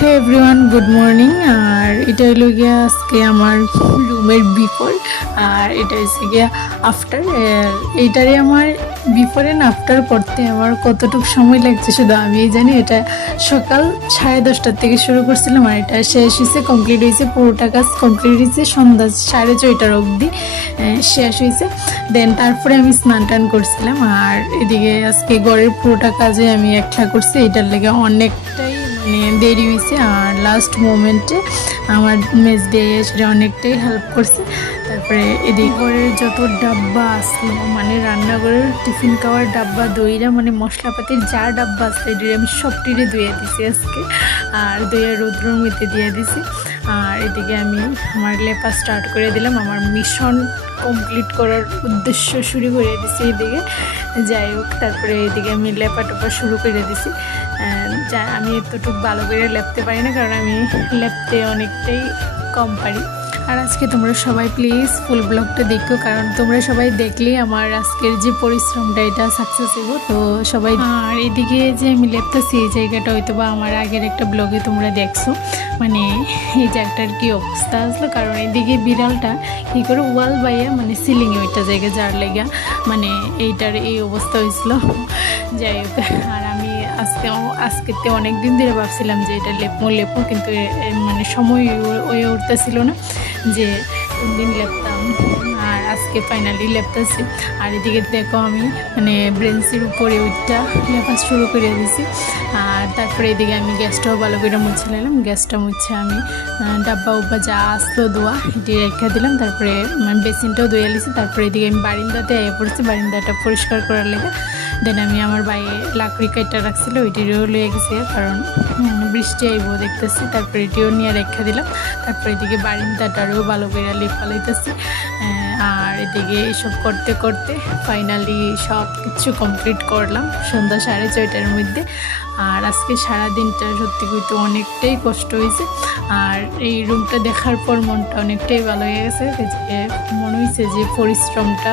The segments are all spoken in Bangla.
হে এভরিওয়ান, গুড মর্নিং। আর এটা হলো গিয়া আজকে আমার রুমের বিফোর, আর এটা হচ্ছে গিয়া আফটার। এইটারে আমার বিফোর অ্যান্ড আফটার করতে আমার কতটুকু সময় লাগছে শুধু আমি জানি। এটা সকাল 10:30টার থেকে শুরু করছিলাম, আর এটা শেষ হয়েছে, কমপ্লিট হয়েছে, পুরোটা কাজ কমপ্লিট হয়েছে সন্ধ্যা 4:30টার অবধি শেষ হয়েছে। দেন তারপরে আমি স্নান টান করছিলাম, আর এদিকে আজকে ঘরের পুরোটা কাজে আমি একলা করছি। এটার লেগে অনেকটাই দেরি হয়েছে, আর লাস্ট মোমেন্টে আমার মেজ দিয়ে সেটা অনেকটাই হেল্প করছে। তারপরে এদিকে ঘরের যত ডাব্বা আসলো, রান্নাঘরের টিফিন খাওয়ার ডাব্বা, দইরা মশলাপাতির যা ডাব্বা আসছে এটা আমি সবটিরে ধুয়ে দিছি আজকে, আর দইয়া রৌদ্রের মধ্যে দিয়ে দিছি। আর এদিকে আমি আমার লেপা স্টার্ট করে দিলাম, আমার মিশন কমপ্লিট করার উদ্দেশ্য শুরু করে দিছি এদিকে। যাই হোক, তারপরে এদিকে আমি লেপা টোপা শুরু করে দিছি। যা আমি এতটুকু ভালো করে লেপতে পারি না, কারণ আমি লেপতে অনেকটাই কম পারি। আর আজকে তোমরা সবাই প্লিজ ফুল ব্লগটা দেখো, কারণ তোমরা সবাই দেখলেই আমার আজকের যে পরিশ্রমটা এটা সাকসেস হইব। তো সবাই, আর এদিকে যে আমি লেপতেছি এই জায়গাটা হয়তো বা আমার আগের একটা ব্লগে তোমরা দেখছো, এই জায়গাটার কী অবস্থা আসলো। কারণ এদিকে বিড়ালটা কী করে ওয়াল বাইয়া সিলিংয়ে ওইটা জায়গা যার লেগা এইটার এই অবস্থা হয়েছিল। যাই হোক, আর আমি আজকেতে অনেক দিন ধরে ভাবছিলাম যে এটা লেপো, কিন্তু সময় হয়ে উঠতেছিল না যে কোন দিন লেপতাম। আর আজকে ফাইনালি লেপতেছি। আর এদিকে দেখো আমি ব্রেঞ্চের উপরে ওইটা লেপা শুরু করে দিয়েছি। আর তারপরে এদিকে আমি গ্যাসটাও ভালো করে মুছে নিলাম। গ্যাসটা মুছে আমি ডাব্বা উব্বা যা আসলো ধোয়া এটি রেখে দিলাম। তারপরে বেসিনটাও ধুয়ে নিয়েছি। তারপরে এদিকে আমি বারিন্দাতে আইয়া পড়েছি, বারিন্দাটা পরিষ্কার করার লেগে। দেন আমি আমার বাইরে লাকড়ি কাইটা রাখছিল, ওইটিও লয়ে গেছি, কারণ বৃষ্টি আইব দেখতেছি। তারপরে এটিও নিয়ে রেখে দিলাম। তারপরে এদিকে বারিন্দাটারও ভালো করে লিপা লইতেছি। আর এদিকে এইসব করতে করতে ফাইনালি সব কিছু কমপ্লিট করলাম সন্ধ্যা 6:30টার মধ্যে। আর আজকে সারাদিনটা সত্যি কিন্তু অনেকটাই কষ্ট হয়েছে। আর এই রুমটা দেখার পর মনটা অনেকটাই ভালো হয়ে গেছে, মনে হয়েছে যে পরিশ্রমটা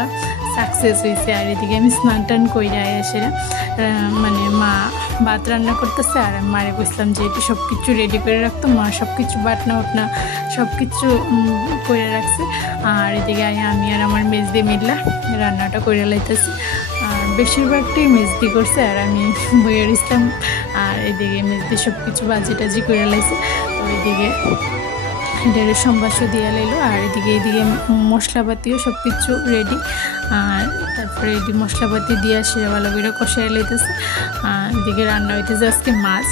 সাকসেস হয়েছে। আর এদিকে আমি স্নান টান কইরা এসে মা ভাত রান্না করতেছে, আর আমি মারে বসলাম যে এটি সব কিছু রেডি করে রাখতো। মা সব কিছু বাটনা উটনা সব কিছু করে রাখছে। আর এদিকে আমি আর আমার মেজদি মিল্লা রান্নাটা করে লাইতেছি। আর বেশিরভাগটাই মেজদি করছে, আর আমি বইয়ের ইসলাম। আর এদিকে মেজদি সব কিছু বাজি টাজি করে লাইছে। তো এদিকে এটারে সম্বাস দিয়ে লাইলো। আর এদিকে মশলাপাতিও সব কিছু রেডি। আর তারপরে এটি মশলাপাতি দিয়ে সেটা ভালো করে কষাই লাইতেছে। এদিকে রান্না হইতেছে আজকে মাছ।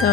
তো